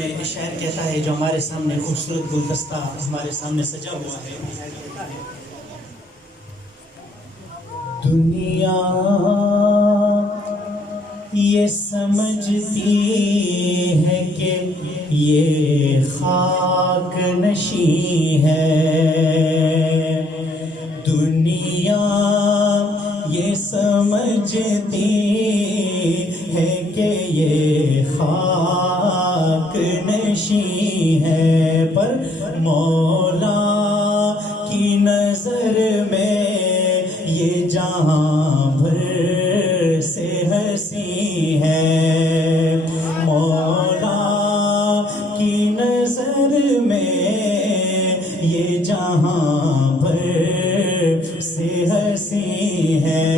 میں ایک شاعر کہتا ہے جو ہمارے سامنے خوبصورت گلدستہ ہمارے سامنے سجا ہوا ہے. دنیا یہ سمجھتی ہے کہ یہ خاک نشیں ہے. دنیا یہ سمجھتی ہے کہ یہ خاک نشیں ہے، پر مولا کی نظر میں یہ جہاں بھر سے ہنسی ہے. مولا کی نظر میں یہ جہاں بھر سے ہنسی ہے.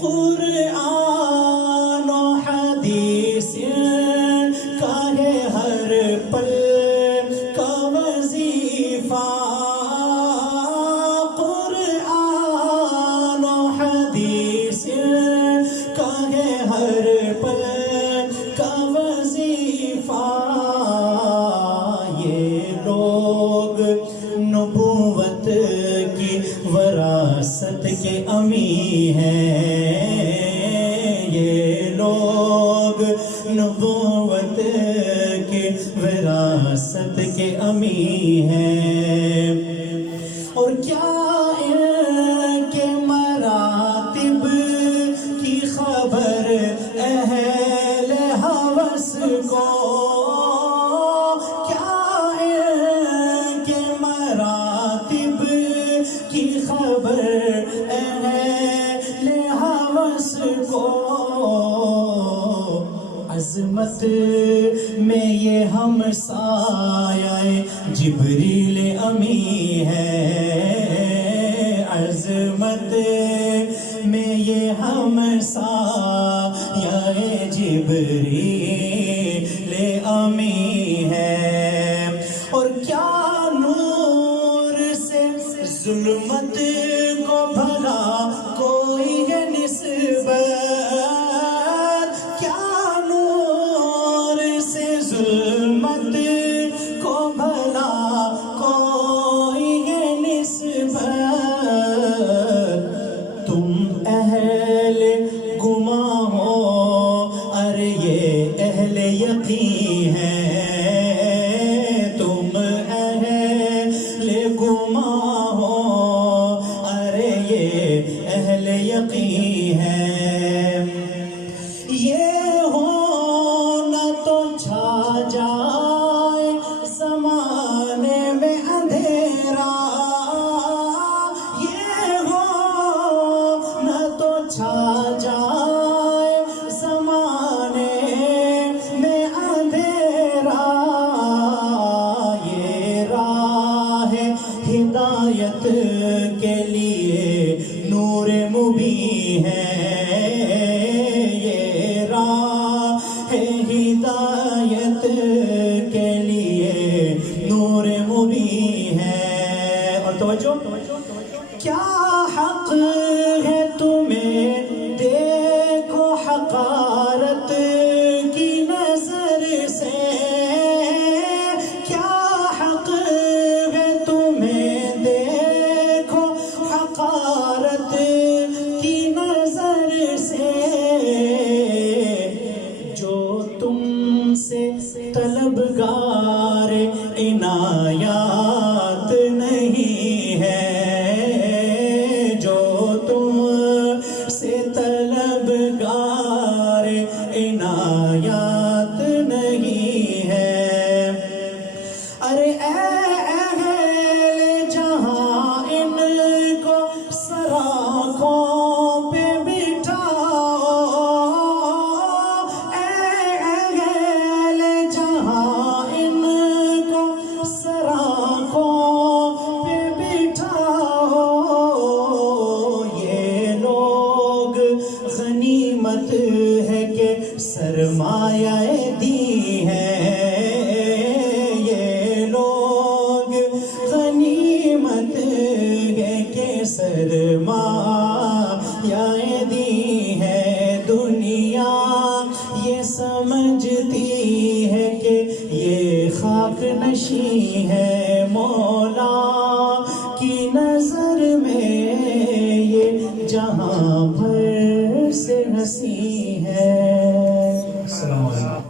قرآن و حدیث کا ہے ہر پل کا وظیفہ. قرآن و حدیث کا ہے ہر پل کا وظیفہ. یہ لوگ نبوت کی وراثت کے امی ہیں. یہ لوگ نبوت کی وراثت کے امی ہیں. اور کیا ان کے مراتب کی خبر اہل ہوس کو. کیا ان کے مراتب کی خبر اہل ہوس کو. عظمت میں یہ ہمسایہ جبریل امی ہے. عظمت میں یہ ہمسایہ جبریل امی ہے. اور کیا نور سے ظلمت کو بھلا کوئی ہے نسبت. کیا نور سے ظلمت کو بھلا کوئی ہے نسبت. تم اہل گماں ہو ارے یہ اہل یقین ہے. تم اہل گماں ہو ارے یہ اہل یقین ہے. یہ ہونا تو چھا جائے زمانے میں اندھیرا. یہ ہونا تو چھا جائے زمانے میں اندھیرا. یہ راہ ہدایت کے لیے نور مبین ہے. یہ راہ ہدایت کے لیے نور مبین ہے. اور توجہ کیا حق ہے تمہیں دیکھو حقارت کی نظر سے. کیا حق ہے تمہیں دیکھو حقارت کی نظر سے. جو تم سے طلبگار عنایات نہیں ہے. جو تم سے طلبگار عنایات نہیں ہے. ارے اے اہل جہاں ان کو سراخوں پہ بٹھاؤ. اے اہل جہاں ان کو سراخوں یہ خاک نشیں ہے مولا کی نظر میں، یہ جہاں بھر سے ہنسی ہے. السلام علیکم.